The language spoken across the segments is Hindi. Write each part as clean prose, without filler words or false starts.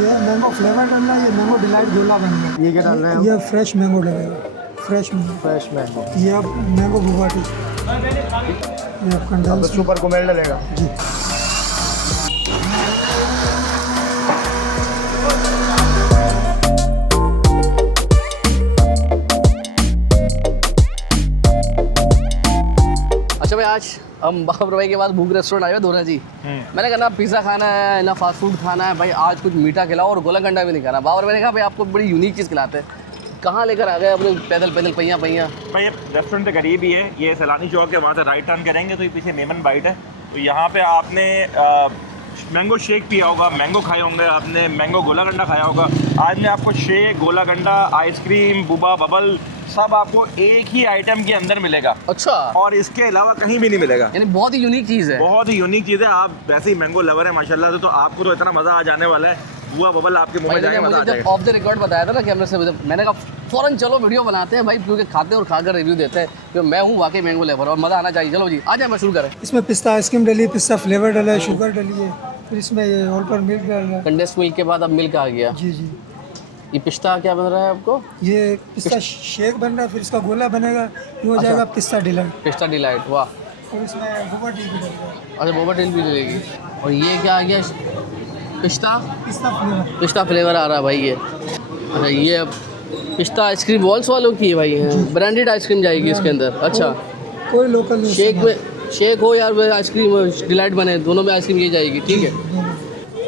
ये मैंगो फ्लेवर डाल रहा है, ये मैंगो डिलाइट गोला बन गया। ये क्या डाल रहे हैं ये फ्रेश मैंगो डलेगा, फ्रेश मैंगो। Fresh mango. ये आप मैंगो बुगाटी, ये आप कंडेंस सुपर को मेल डलेगा जी। अच्छा भाई, आज हम बाबर भाई के पास भूख रेस्टोरेंट आए हुए दोरा जी। मैंने कहा ना पिज़्ज़ा खाना है ना फास्ट फूड खाना है भाई, आज कुछ मीठा खिलाओ और गोला गंडा भी नहीं खाना। बाबर भाई ने कहा भाई आपको बड़ी यूनिक चीज़ खिलाते हैं। कहाँ लेकर आ गए अपने पैदल पैदल पहिया पहिया? भाई ये रेस्टोरेंट के करीब ही है, ये सैलानी चौक है, वहाँ से राइट टर्न करेंगे तो ये पीछे मेमन बाइट है। तो यहाँ पे आपने मैंगो शेक पिया होगा, मैंगो खाए होंगे आपने, मैंगो गोला गंडा खाया होगा। आज मैं आपको शेक, गोला गंडा, आइसक्रीम, बुबा बबल सब आपको एक ही आइटम के अंदर मिलेगा। अच्छा, और इसके अलावा कहीं भी नहीं मिलेगा। यानी बहुत ही यूनिक चीज़ है। बहुत ही यूनिक चीज़ है। आप वैसे ही मैंगो लवर है माशाल्लाह से, तो आपको तो इतना मज़ा आ जाने वाला है, बुआ बबल आपके मुंह में भाई जाएगा, मज़ा आ मुझे जब जाएगा। ऑफ द रिकॉर्ड बताया था ना कैमरे से, मैंने कहा फ़ौरन चलो वीडियो बनाते हैं भाई, क्योंकि खाते हैं और खाकर रिव्यू देते हैं, क्योंकि मैं हूँ वाकई मैंगो लेवर और मज़ा आना चाहिए। चलो जी आ जाए, मैं शुरू करें। इसमें पिस्ता आइसक्रीम डली है, पिस्ता फ्लेवर डला है, शुगर डली है, फिर इसमें ये ऑल पर मिल्क डल रहा है। कंडेंस मिल्क के बाद अब मिल्क आ गया। जी जी। ये पिस्ता क्या बन रहा है आपको? ये पिस्ता शेक बन रहा है, फिर इसका गोला बनेगा, ये हो जाएगा पिस्ता डिलाइट। पिस्ता डिलाइट, वाह। और इसमें बुबा टी भी डल रहा है, अच्छा, बोबा टेल भी मिलेगी। और ये क्या आ गया? पिस्ता पिस्ता फ्लेवर। पिस्ता फ्लेवर आ रहा है भाई ये। अच्छा, ये अब पिस्ता आइसक्रीम वॉल्स वालों की है भाई, ब्रांडेड आइसक्रीम जाएगी इसके अंदर। अच्छा, कोई लोकल नहीं। शेक में शेक हो या आइसक्रीम डिलाइट बने, दोनों में आइसक्रीम ये जाएगी, ठीक है।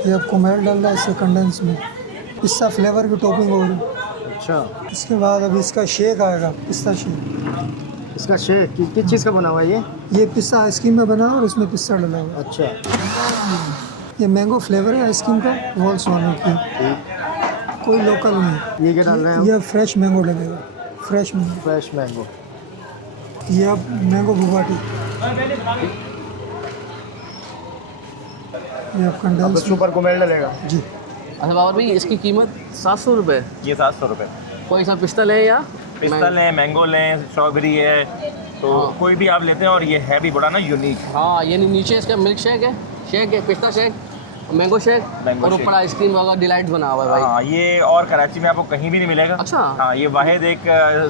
ये आपको मेल डाल रहा है इससे कंडेंस में, पिस्ता फ्लेवर की टॉपिंग हो रही है। अच्छा, इसके बाद अब इसका शेक आएगा, पिस्ता शेक। इसका शेक किस चीज़ का बना हुआ है ये पिस्ता आइसक्रीम में बना है और इसमें पिस्ता डला हुआ है। अच्छा, ये मैंगो फ्लेवर है आइसक्रीम का, वॉल्स वालों की, कोई लोकल नहीं। ये क्या डाल रहे हैं ये फ्रेश मैंगो डलेगा, फ्रेश मैंगो। Fresh mango. ये आप मैंगो बुगाटी, ये आप कंडेंस सुपर को मेल डलेगा जी। अच्छा बाबर भाई, इसकी कीमत 700 रुपये। ये 700 रुपये। कोई सा पिस्ता लें या पिस्ता लें, मैंगो लें, स्ट्रॉबेरी है, तो हाँ। कोई भी आप लेते हैं। और ये है भी बड़ा ना यूनिक। हाँ, यानी नीचे इसका मिल्क शेक है, पिस्ता शेक, मैंगो शेक, मैंगो और शेक। ऊपर आइसक्रीम वगैरह डिलाइट बना हुआ है भाई। हाँ, ये और कराची में आपको कहीं भी नहीं मिलेगा। अच्छा। हाँ, ये वाहिद एक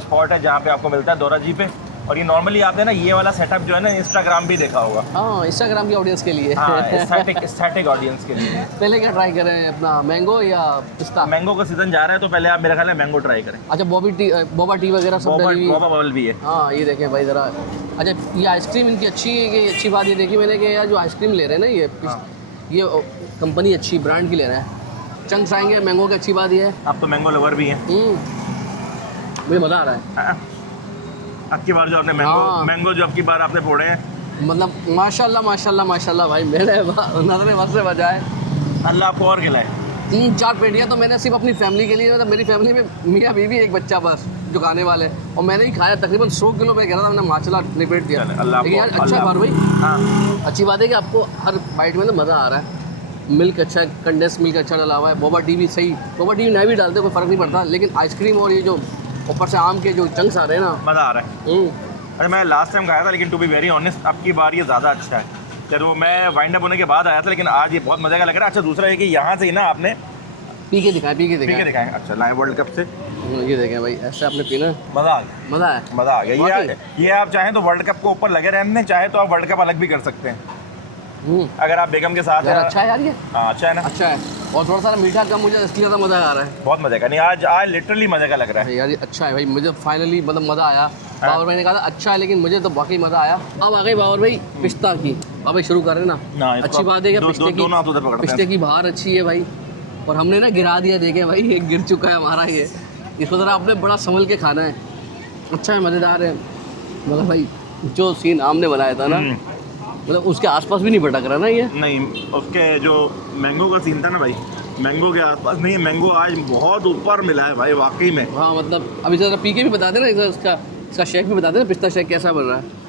स्पॉट है जहाँ पे आपको मिलता है दोरा जी पे। और ये नॉर्मली आपने ना ये वाला सेटअप जो है ना इंस्टाग्राम भी देखा होगा। हाँ, इंस्टाग्राम की ऑडियंस के लिए। हाँ, एस्थेटिक ऑडियंस के लिए। पहले क्या ट्राई करें, अपना मैंगो या पिस्ता? मैंगो का सीजन जा रहा है तो पहले आप मेरा ख्याल है मैंगो ट्राई करें। अच्छा, बोबा टी वगैरह सब डली हुई। बोबा बबल भी है। हाँ, ये देखें भाई ज़रा। अच्छा, ये आइसक्रीम इनकी अच्छी है कि अच्छी बात ये देखी मैंने कि यार जो आइसक्रीम ले रहे हैं ना ये कंपनी अच्छी ब्रांड की ले रहे हैं। चंक्स आएंगे मैंगो की, अच्छी बात ये है। आप तो मैंगो लवर भी हैं। मुझे मज़ा आ रहा है। हाँ। अब की बार जो आपने हाँ। मैंगो जो अब की बार आपने फोड़े हैं, मतलब माशाल्लाह भाई, मेरे नजरें बस से बजाए। अल्लाह आपको और खिलाए। 3-4 पेटियाँ तो मैंने सिर्फ अपनी फैमिली के लिए, मतलब मेरी फैमिली में मियाँ बीवी एक बच्चा बस जो खाने वाले, और मैंने ही खाया तकरीबन 100 किलो। मैं कह रहा था, मैंने माशाल्लाह निपेट दिया। चले, अल्लाह लेकिन यार आपको- अच्छा है अल्लाह- बार भाई, हाँ, अच्छी बात है कि आपको हर बाइट में तो मज़ा आ रहा है। मिल्क अच्छा है, कंडेंस मिल्क अच्छा डला हुआ है, बोबा टी भी सही, बोबा टी नहीं भी डालते कोई फ़र्क नहीं पड़ता, लेकिन आइसक्रीम और ये जो ऊपर से आम के जो चंक्स आ रहे हैं ना, मज़ा आ रहा है। अरे मैं लास्ट टाइम खाया था, लेकिन टू बी वेरी ऑनेस्ट अब की बार ये ज़्यादा अच्छा है। चलो, मैं वाइंड अप होने के बाद आया था, लेकिन आज ये बहुत मज़े का लग रहा है। अच्छा, दूसरा है कि यहाँ से ही ना आपने पी के दिखाएं। पी के दिखाएं। अच्छा, लाए वर्ल्ड कप से ये देखें भाई, ऐसे आपने पीना है, मज़ा आ गया। मज़ा है। मज़ा आ गया। वाकई? ये आप चाहें तो वर्ल्ड कप को ऊपर लगे रहने, चाहे तो आप वर्ल्ड कप अलग भी कर सकते हैं अगर आप बेगम के साथ यार हैं। अच्छा है यार ये, हाँ, अच्छा है ना। अच्छा है। और थोड़ा सा मीठा कम, मुझे इसलिए ज़्यादा मज़ा आ रहा है बहुत मज़े का। नहीं, आज लिटरली मज़े का लग रहा है। यार। ये अच्छा है भाई, मुझे फाइनली मतलब मज़ा आया। बाबर भाई ने कहा था अच्छा है, लेकिन मुझे तो वाकई मज़ा आया। अब आ गई बाबर भाई पिस्ता की। बाबर भाई शुरू कर रहे हैं ना, इसको अच्छी बात है कि दोनों हाथ उधर पकड़ते हैं। पिस्ते की बाहर अच्छी है भाई, और हमने ना गिरा दिया। देखें भाई, ये गिर चुका है हमारा ये। इसको ज़रा आपने बड़ा संभल के खाना है। अच्छा है, मज़ेदार है। मतलब भाई जो सीन आमने बनाया था ना, मतलब उसके आसपास भी नहीं भटक रहा ना ये। नहीं, उसके जो मैंगो का सीन था ना भाई, मैंगो के आसपास नहीं है। मैंगो आज बहुत ऊपर मिला है भाई, वाकई में। हाँ, मतलब अभी ज़रा पी के भी बता देना, इसका शेक भी बता देना, पिस्ता शेक कैसा बन रहा है।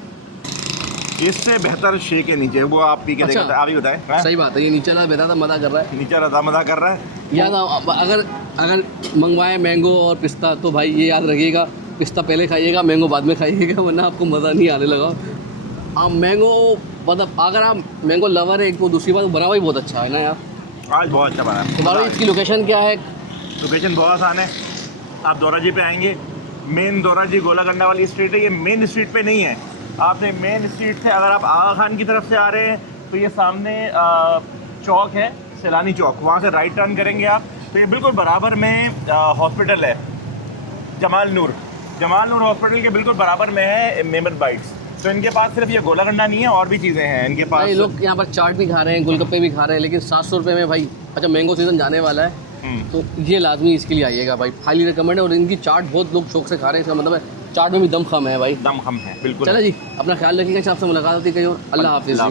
इससे बेहतर शेक है नीचे, वो आप पी के अच्छा। देखते, आप ही बताएं। हाँ? सही बात है, ये नीचे वाला बेटा था मज़ा कर रहा है। नीचे रदा मदा कर रहा है। याद अगर मंगवाएं मैंगो और पिस्ता तो भाई ये याद रखिएगा, पिस्ता पहले खाइएगा, मैंगो बाद में खाइएगा, वरना आपको मज़ा नहीं आने लगा। आप मैंगो मतलब अगर आप मैंगो लवर है, एक वो दूसरी बात बना हुआ ही बहुत अच्छा है ना यार। आज बहुत अच्छा बना है। तो भाई इसकी लोकेशन क्या है? लोकेशन बहुत आसान है। आप दौराजी पे आएंगे, मेन दौराजी गोलाकंडा वाली स्ट्रीट है, ये मेन स्ट्रीट पे नहीं है। आपने मेन स्ट्रीट से अगर आप आगा खान की तरफ से आ रहे हैं तो ये सामने चौक है, सैलानी चौक, वहाँ से राइट टर्न करेंगे आप तो ये बिल्कुल बराबर में हॉस्पिटल है जमाल नूर हॉस्पिटल के बिल्कुल बराबर में है मेमन बाइट्स। तो इनके पास सिर्फ ये गोलाकंडा नहीं है, और भी चीज़ें हैं इनके पास। भाई लोग यहाँ पर चाट भी खा रहे हैं, गोलगप्पे भी खा रहे हैं, लेकिन 700 रुपये में भाई। अच्छा, मैंगो सीज़न जाने वाला है तो ये लाजमी इसके लिए आइएगा भाई, हाईली रिकमेंड है। और इनकी चाट बहुत लोग शौक से खा रहे हैं, इसका मतलब है चाट में भी दम खम है भाई, दम खम है बिल्कुल। चलो जी, अपना ख्याल रखिएगा, आपसे मुलाकात होती है कहीं और। अल्लाह हाफिज़।